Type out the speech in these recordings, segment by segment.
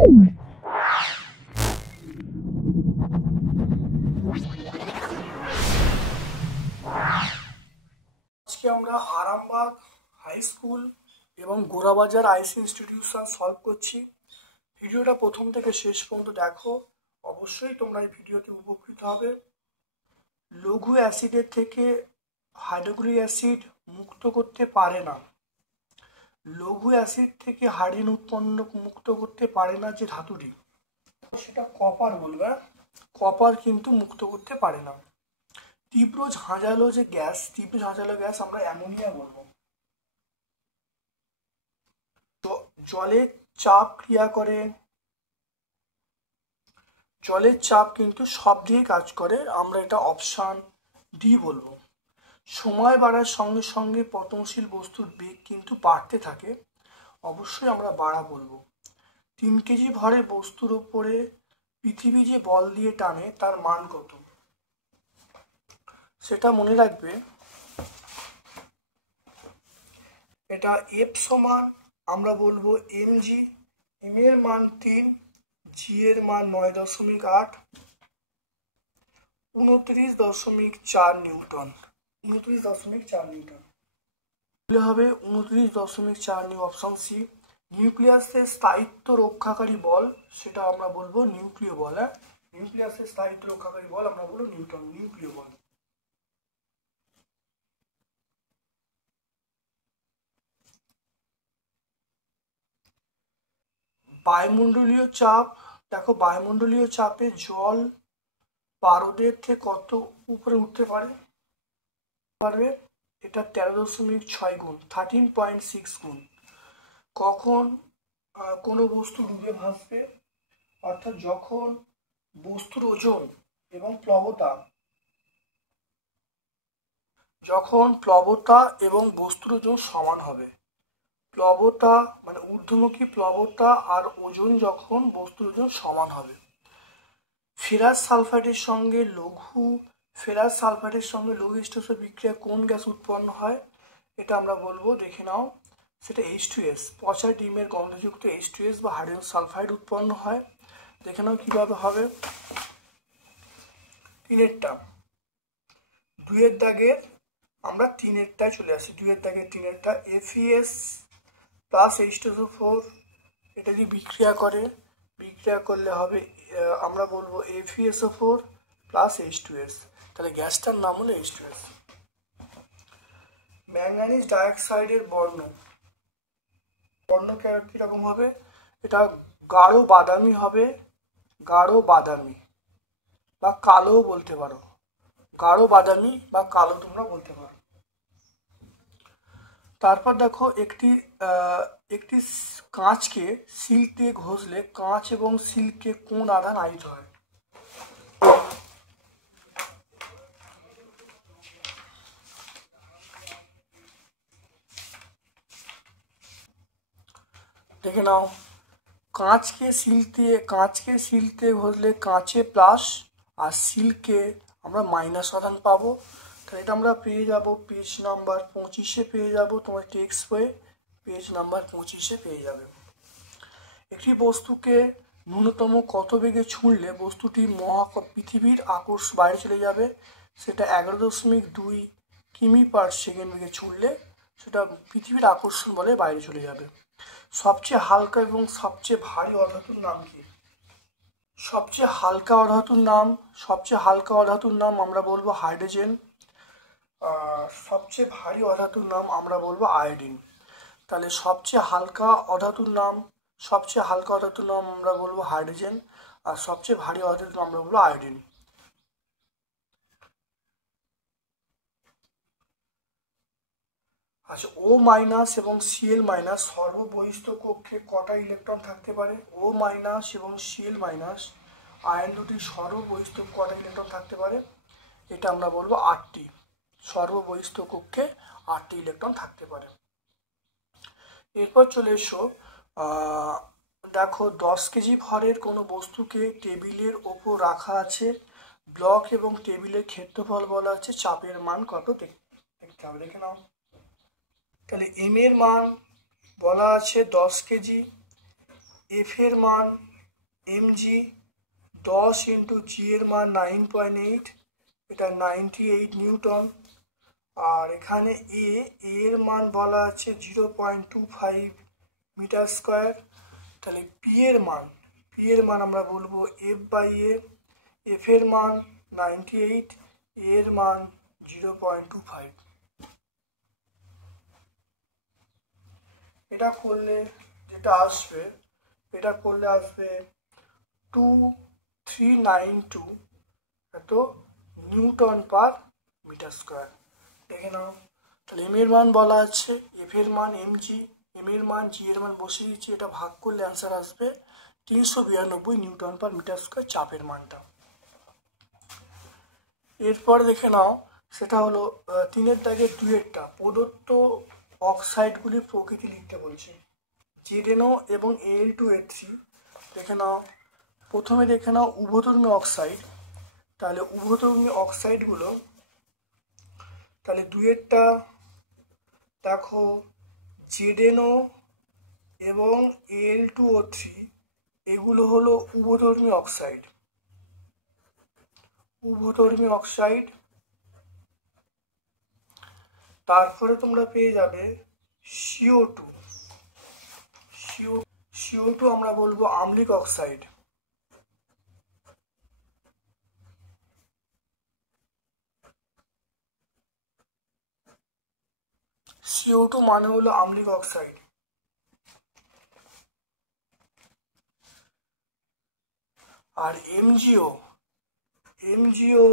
আজকে আমরা Arambagh high school এবং গোড়াবাজার আইসি ইনস্টিটিউশন সলভ করছি। ভিডিওটা প্রথম থেকে শেষ পর্যন্ত দেখো, অবশ্যই তোমরা এই ভিডিওতে উপকৃত হবে। লঘু অ্যাসিডের থেকে হাইড্রোক্লোরিক অ্যাসিড মুক্ত করতে পারে না। লঘু অ্যাসিড থেকে হাইড্রোজেন উৎপন্ন মুক্ত করতে পারে না যে ধাতুটি, সেটা কপার বলবে। কপার কিন্তু মুক্ত করতে পারে না। তীব্র ঝাঁঝালো যে গ্যাস, তীব্র ঝাঁঝালো গ্যাস আমরা অ্যামোনিয়া বলবো। তো জলের চাপ ক্রিয়া করে, জলের চাপ কিন্তু সব দিয়ে কাজ করে, আমরা এটা অপশান ডি বলবো। সময় বাড়ার সঙ্গে সঙ্গে পতনশীল বস্তুর বেগ কিন্তু বাড়তে থাকে, অবশ্যই আমরা বাড়া বলবো। 3 কেজি ভরের বস্তুর ওপরে পৃথিবী যে বল দিয়ে টানে তার মান কত, সেটা মনে রাখবে। এটা এফ সমান আমরা বলবো mg, m এর মান 3, g এর মান 9.8, 29.4 নিউটন। 29.4 নিউটন হবে 29.4 অপশন সি। নিউক্লিয়াসের স্থায়িত্ব রক্ষাকারী বল, সেটা আমরা বলবো নিউক্লিয় বল। নিউক্লিয়াসের স্থায়িত্ব রক্ষাকারী বল আমরা বলবো নিউক্লিয় বল। বায়ুমণ্ডলীয় চাপ দেখো, বায়ুমণ্ডলীয় চাপে জল পারদের থেকে কত উপরে উঠতে পারবে? এটা 13.6 গুণ, 13.6 গুণ। কখন কোনো বস্তু ডুবে ভাসবে? অর্থাৎ যখন বস্তুর ওজন এবং প্লবতা, যখন প্লবতা এবং বস্তুর ওজন সমান হবে। প্লবতা মানে ঊর্ধ্বমুখী প্লবতা আর ওজন যখন বস্তুর ওজন সমান হবে। ফেরাস সালফাইডের সঙ্গে লঘু লঘু স্টোসের বিক্রিয়া কোন গ্যাস উৎপন্ন হয়? এটা আমরা বলবো, দেখে নাও, সেটা H2S। পচা ডিমের গন্ধযুক্ত H2S বা হাইড্রোজেন সালফাইড উৎপন্ন হয়। দেখে নাও কিভাবে হবে। 3এরটা, 2এর দাগের আমরা 3এরটায় চলে আসি। 2এর দাগের 3এরটা FeS প্লাস H2SO4, এটা যদি বিক্রিয়া করলে হবে আমরা বলবো FeSO4 প্লাস H2S। তাহলে গ্যাসটার নাম হলো H2S। ম্যাঙ্গানিজ ডাইঅক্সাইডের বর্ণ কিরকম হবে? এটা গাঢ় বাদামি হবে, গাঢ় বাদামি বা কালো বলতে পারো, গাঢ় বাদামি বা কালো তোমরা বলতে পারো। তারপর দেখো, একটি কাঁচকে সিল্ক দিয়ে ঘষলে কাঁচ এবং সিল্কে কোন আধান আহিত হয়? দেখে নাও, কাঁচকে সিল্ক দিয়ে ঘষলে কাঁচে প্লাস আর সিল্কে আমরা মাইনাস আধান পাবো। তাহলে এটা আমরা পেয়ে যাব পেজ নাম্বার 25-এ পেয়ে যাব, তোমার টেক্সট বইয়ে পেজ নাম্বার 25-এ পেয়ে যাবে। একটি বস্তুকে ন্যূনতম কত বেগে ছুঁড়লে বস্তুটি পৃথিবীর বাইরে চলে যাবে? সেটা 11.2 কিমি পার সেকেন্ড বেগে ছুঁড়লে সেটা পৃথিবীর আকর্ষণ বলে বাইরে চলে যাবে। সবচেয়ে হালকা এবং সবচেয়ে ভারী অধাতুর নাম কি? সবচেয়ে হালকা অধাতুর নাম আমরা বলবো হাইড্রোজেন, সবচেয়ে ভারী অধাতুর নাম আমরা বলবো আয়োডিন। তাহলে সবচেয়ে হালকা অধাতুর নাম আমরা বলবো হাইড্রোজেন, আর সবচেয়ে ভারী অধাতুর নাম আমরা বলবো আয়োডিন। আচ্ছা, O মাইনাস এবং Cl মাইনাস সর্ববহিস্থ কক্ষে কটা ইলেকট্রন থাকতে পারে? O মাইনাস এবং Cl মাইনাস আয়ন দুটির সর্ববহিস্থ কটা ইলেকট্রন থাকতে পারে? এটা আমরা বলবো 8টি। সর্ববহিস্থ কক্ষে 8টি ইলেকট্রন থাকতে পারে। এরপর চলে এসো, দেখো 10 কেজি ভরের কোনো বস্তুকে টেবিলের ওপর রাখা আছে, ব্লক এবং টেবিলের ক্ষেত্রফল বলা আছে, চাপের মান কত দেখতে হবে। দেখে নাও, তাহলে এম এর মান বলা আছে 10 কেজি, এফ এর মান এমজি 10 ইন্টু জি এর মান 9.8, এটা 98 নিউটন। আর এখানে এর মান বলা আছে 0.25 মিটার স্কোয়ার। তাহলে পি এর মান আমরা বলবো F/A, এফ এর মান 98, এর মান 0.25। এটা করলে আসবে 2392 এত নিউটন পার মিটার স্কোয়ার। দেখে নাও, তাহলে এম এর মান বলা আছে, এফ এর মান এমজি, এম এর মান জি এর মান বসিয়ে দিচ্ছি, এটা ভাগ করলে অ্যান্সার আসবে 392 নিউটন পার মিটার স্কোয়ার চাপের মানটা। এরপর দেখে নাও, সেটা হলো 3-এর দাগের 2-এরটা, প্রদত্ত অক্সাইডগুলির প্রকৃতি লিখতে বলছে। ZnO এবং Al2A3 দেখে নাও। প্রথমে দেখে নাও উভধর্মী অক্সাইড। তাহলে উভধর্মী অক্সাইডগুলো, তাহলে 2-এরটা দেখো, ZnO এবং Al2O3 এগুলো হলো উভধর্মী অক্সাইড। তারপরে তোমরা পেয়ে যাবে CO2 আমরা বলবো আম্লিক অক্সাইড। CO2 মানে হলো আম্লিক অক্সাইড। আর MgO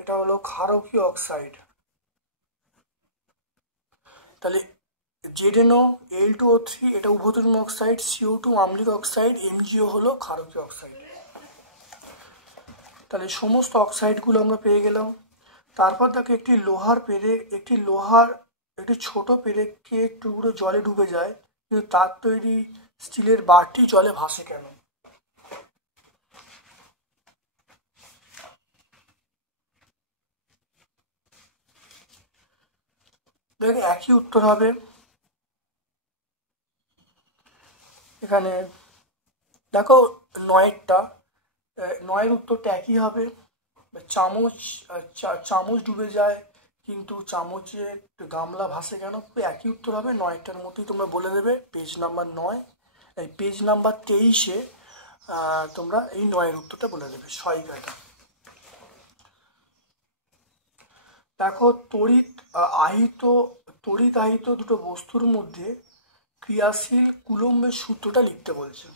এটা হলো ক্ষারকীয় অক্সাইড। তাহলে ZnO, Al2O3 এটা উভধর্মী অক্সাইড, CO2 আম্লিক অক্সাইড, MgO হলো ক্ষারকীয় অক্সাইড। তাহলে সমস্ত অক্সাইডগুলো আমরা পেয়ে গেলাম। তারপর দেখো একটি ছোট পেরেককে টুকরো জলে ডুবে যায়, কিন্তু তার তৈরি স্টিলের বারটি জলে ভাসে কেন? দেখো একই উত্তর হবে। এখানে দেখো 9-এর উত্তরটা একই হবে। চামচ ডুবে যায় কিন্তু চামচের গামলা ভাসে কেন? একই উত্তর হবে। 9টার মতোই তোমরা বলে দেবে। পেজ নাম্বার 23-এ তোমরা এই 9-এর উত্তরটা বলে দেবে, সহায়িকাটা। দেখো তড়িৎ আহিত দুটো বস্তুর মধ্যে ক্রিয়াশীল কুলম্বের সূত্রটা লিখতে বলছে।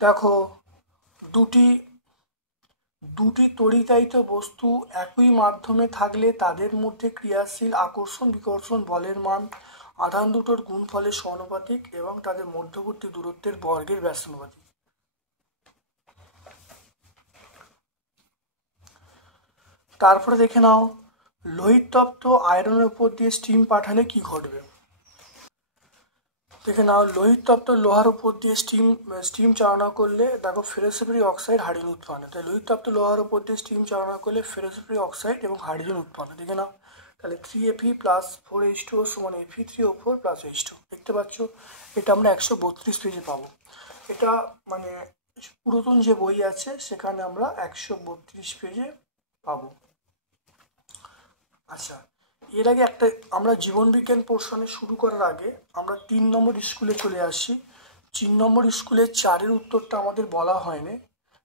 দেখো দুটি তড়িতায়িত বস্তু একই মাধ্যমে থাকলে তাদের মধ্যে ক্রিয়াশীল আকর্ষণ বিকর্ষণ বলের মান আধান দুটোর গুণফলের সমানুপাতিক এবং তাদের মধ্যবর্তী দূরত্বের বর্গের ব্যস্তানুপাতিক। তারপরে দেখে নাও, লোহিতপ্ত আয়রনের উপর দিয়ে স্টিম পাঠালে কি ঘটবে? দেখে নাও, লোহিতপ্ত লোহার উপর দিয়ে স্টিম চালনা করলে দেখো ফেরোসেফেরিক অক্সাইড হাইড্রোজেন উৎপন্ন। তাই লোহিতপ্ত লোহার উপর দিয়ে স্টিম চালনা করলে ফেরোসেফেরিক অক্সাইড এবং হাইড্রোজেন উৎপন্ন। দেখে নাও, তাহলে 3Fe + 4H2O সমান Fe3O4 + H2। দেখতে পাচ্ছ, এটা আমরা 132 পেজে পাবো। এটা মানে পুরাতন যে বই আছে সেখানে আমরা 132 পেজে পাবো। আচ্ছা, এর আগে আমরা জীবন বিজ্ঞান পোর্শনে শুরু করার আগে আমরা 3 নম্বর স্কুলে চলে আসি। 3 নম্বর স্কুলে 4-এর উত্তরটা আমাদের বলা হয়নি।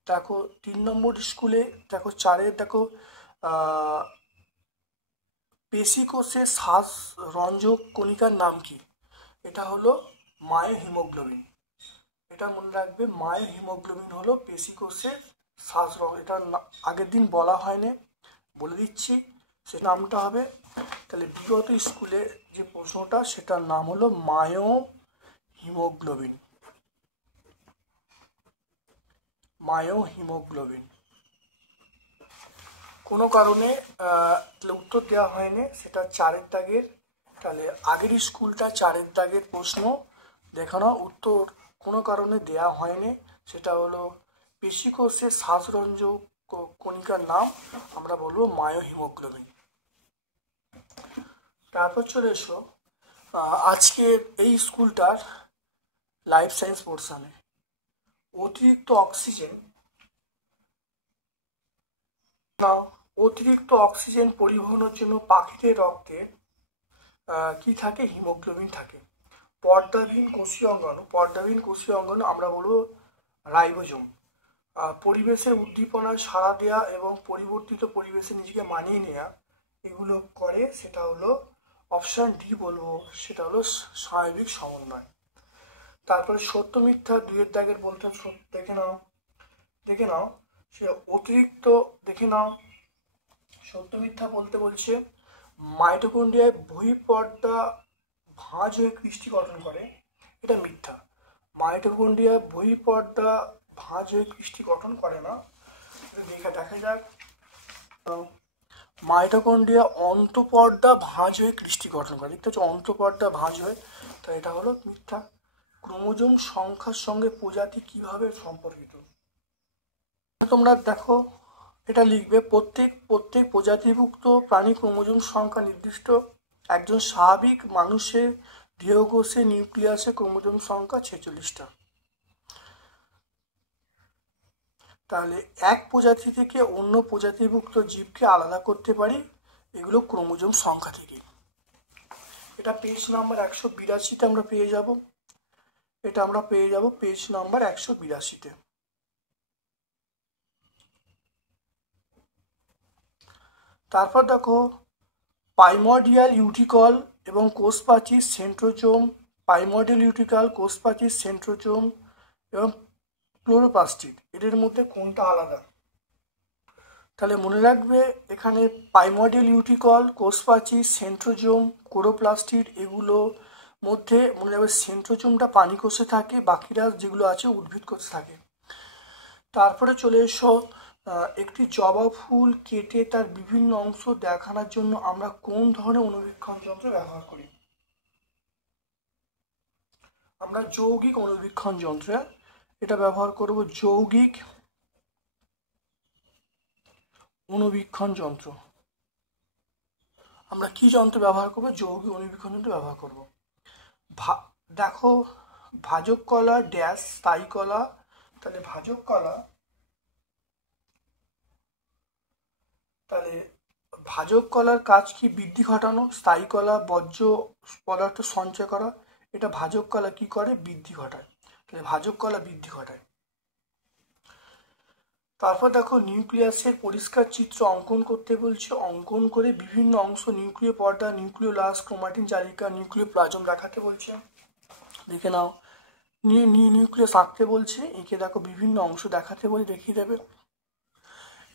দেখো 3 নম্বর স্কুলে দেখো 4-এর দেখো পেশিকোষের শ্বাস রঞ্জক কণিকার নাম কি? এটা হলো মায়ো হিমোগ্লোবিন। এটা মনে রাখবে, মায়ো হিমোগ্লোবিন হলো পেশিকোষের শ্বাস। এটা আগের দিন বলা হয়নি, বলে দিচ্ছি, সে নামটা হবে। তাহলে বিগত স্কুলে যে প্রশ্নটা সেটার নাম হলো মায়ো হিমোগ্লোবিন। কোনো কারণে উত্তর দেওয়া হয়নি, সেটা 4-এর দাগের। তাহলে আগের স্কুলটা 4-এর দাগের প্রশ্ন দেখানো, উত্তর কোনো কারণে দেয়া হয়নি, সেটা হলো পেশিকোষের শ্বাসরঞ্জক কণিকার নাম আমরা বলবো মায়োহিমোগ্লোবিন। তারপর চলে এসো আজকে এই স্কুলটার লাইফ সায়েন্স পোর্শনে অতিরিক্ত অক্সিজেন পরিবহনের জন্য পাখিদের রক্তে কি থাকে? হিমোগ্লোবিন থাকে। পর্দাহীন কোষীয় অঙ্গাণু আমরা বলবো রাইবোজোম। পরিবেশের উদ্দীপনায় সাড়া দেওয়া এবং পরিবর্তিত পরিবেশে নিজেকে মানিয়ে নেওয়া এগুলো করে, সেটা হলো অপশান ডি বলবো, সেটা হলো স্বাভাবিক সমন্বয়। তারপরে সত্য মিথ্যা দুইয়ের দাগের বলতে দেখে নাও সে অতিরিক্ত দেখে নাও। সত্য মিথ্যা বলতে বলছে মাইটোকন্ড্রিয়ায় বহিঃপর্দা ভাঁজ হয়ে ক্রিস্টি গঠন করে, এটা মিথ্যা। মাইটোকন্ড্রিয়ায় বহিঃপর্দা ভাঁজ হয়ে ক্রিস্টি গঠন করে না। দেখা যাক, মাইটোকন্ড্রিয়া অন্তঃপর্দা ভাঁজ হয়ে ক্রিস্টি গঠন করে, দেখতে হচ্ছে অন্তঃপর্দা ভাঁজ হয়ে, তো এটা হলো মিথ্যা। ক্রোমোজোম সংখ্যার সঙ্গে প্রজাতি কিভাবে সম্পর্কিত? তোমরা দেখো, এটা লিখবে প্রত্যেক প্রজাতিভুক্ত প্রাণী ক্রোমোজোম সংখ্যা নির্দিষ্ট। একজন স্বাভাবিক মানুষের দেহকোষে নিউক্লিয়াসে ক্রোমোজোম সংখ্যা 46টা। তাহলে এক প্রজাতি থেকে অন্য প্রজাতিভুক্ত জীবকে আলাদা করতে পারি এগুলো ক্রোমোজোম সংখ্যা থেকে। এটা পেজ নাম্বার 182-তে আমরা পেয়ে যাব। এটা আমরা পেয়ে যাব পেজ নাম্বার 182-তে। তারপর দেখো প্রাইমর্ডিয়াল ইউটিকল এবং কোষপ্রাচীর সেন্ট্রোজোম, প্রাইমর্ডিয়াল ইউটিকল, কোষপ্রাচীর, সেন্ট্রোজোম এবং ক্লোরোপ্লাস্টিড, এদের মধ্যে কোনটা আলাদা? তাহলে মনে রাখবে এখানে প্রাইমর্ডিয়াল ইউটিকল, কোষপ্রাচীর, সেন্ট্রোজোম, ক্লোরোপ্লাস্টিড এগুলো মধ্যে মনে রাখবে সেন্ট্রোজোমটা প্রাণী কোষে থাকে, বাকিরা যেগুলো আছে উদ্ভিদ কোষে থাকে। তারপরে চলে এসো একটি জবা ফুল কেটে তার বিভিন্ন অংশ দেখানোর জন্য আমরা কোন ধরনের অণুবীক্ষণ যন্ত্র ব্যবহার করি? আমরা যৌগিক অণুবীক্ষণ যন্ত্র এটা ব্যবহার করব। যৌগিক অণুবীক্ষণ যন্ত্র আমরা কি যন্ত্র ব্যবহার করব? যৌগিক অণুবীক্ষণ যন্ত্র ব্যবহার করব। দেখো ভাজক কলা ড্যাশ স্থায়ী কলা, তাহলে ভাজক কলা, তাহলে ভাজক কলার কাজ কি? বৃদ্ধি ঘটানো। স্থায়ী কলা বর্জ্য পদার্থ সঞ্চয় করা, এটা ভাজক কলা কি করে? বৃদ্ধি ঘটায়। তাহলে ভাজক কলা বৃদ্ধি ঘটায়। তারপর দেখো নিউক্লিয়াসের পরিষ্কার চিত্র অঙ্কন করতে বলছে। অঙ্কন করে বিভিন্ন অংশ নিউক্লিয় পর্দা, নিউক্লিওলাস, ক্রোমাটিন জালিকা, নিউক্লিওপ্লাজম দেখাতে বলছে। দেখে নাও, নিউক্লিয়াস আঁকতে বলছে, এঁকে দেখো বিভিন্ন অংশ দেখাতে বলে দেখিয়ে দেবে।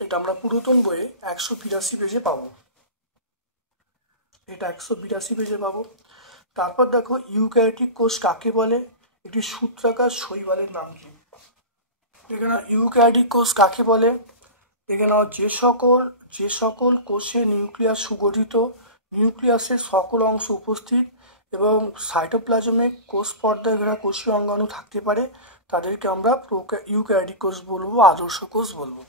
এটা আমরা পুরাতন বইয়ে 182 পেজে পাবো। এটা 182 পেজে পাবো। তারপর দেখো ইউক্যারিওটিক কোষ কাকে বলে? একটি সূত্রাকার শৈবালের নাম কি? দেখে নাও ইউক্যারিওটিক কোষ কাকে বলে। দেখে নাও যে সকল কোষে নিউক্লিয়াস সুগঠিত, নিউক্লিয়াসের সকল অংশ উপস্থিত এবং সাইটোপ্লাজমে কোষ পর্দায় ঘেরা কোষীয় অঙ্গাণু থাকতে পারে, তাদেরকে আমরা ইউক্যারিওটিক কোষ বলবো, আদর্শ কোষ বলবো।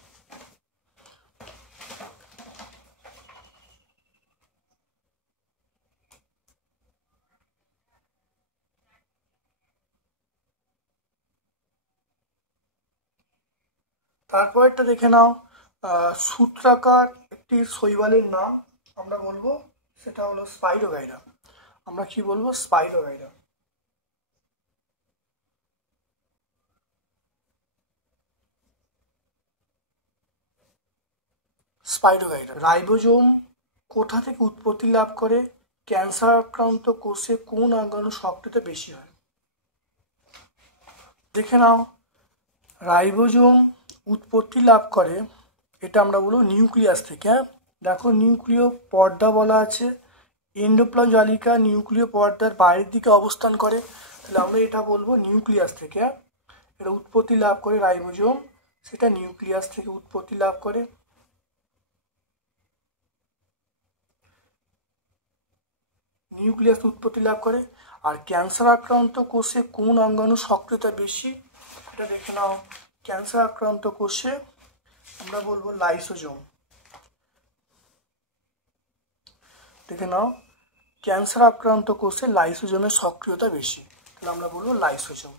তারপরটা দেখে নাও সূত্রাকার একটি শৈবালের নাম আমরা বলবো, সেটা হলো স্পাইরোগাইরা। আমরা কি বলবো? স্পাইরোগাইরা। স্পাইরোগাইরা। রাইবোজোম কোথা থেকে উৎপত্তি লাভ করে? ক্যান্সার আক্রান্ত কোষে কোন অঙ্গাণু সক্রিয়তা বেশি হয়? দেখে নাও রাইবোজোম উৎপত্তি লাভ করে, এটা আমরা বলবো নিউক্লিয়াস থেকে। দেখো নিউক্লিয় পর্দা বলা আছে, এন্ডোপ্লাজম জালিকা নিউক্লিয় পর্দার বাইরের দিকে অবস্থান করে, তাহলে আমরা এটা বলবো নিউক্লিয়াস থেকে। এটা উৎপত্তি লাভ করে রাইবোজোম, সেটা নিউক্লিয়াস থেকে উৎপত্তি লাভ করে। নিউক্লিয়াস উৎপত্তি লাভ করে। আর ক্যান্সার আক্রান্ত কোষে কোন অঙ্গাণু সক্রিয়তা বেশি, এটা দেখে নাও। ক্যান্সার আক্রান্ত কোষে আমরা বলবো লাইসোজোম। দেখে নাও, ক্যান্সার আক্রান্ত কোষে লাইসোজোমের সক্রিয়তা বেশি, তাহলে আমরা বলবো লাইসোজোম।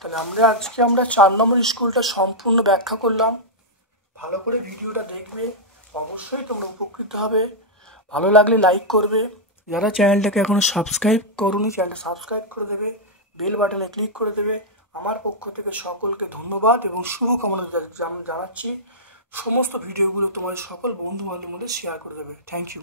তাহলে আজকে আমরা 4 নম্বর স্কুলটা সম্পূর্ণ ব্যাখ্যা করলাম। ভালো করে ভিডিওটা দেখবে, অবশ্যই তোমরা উপকৃত হবে। ভালো লাগলে লাইক করবে, যারা চ্যানেলটাকে এখনো সাবস্ক্রাইব করোনি চ্যানেলটা সাবস্ক্রাইব করে দেবে, বেল বাটনে ক্লিক করে দেবে। আমার পক্ষ থেকে সকলকে ধন্যবাদ এবং শুভকামনা জানাচ্ছি। সমস্ত ভিডিওগুলো তোমার সকল বন্ধু বান্ধবের মধ্যে শেয়ার করে দেবে। Thank you.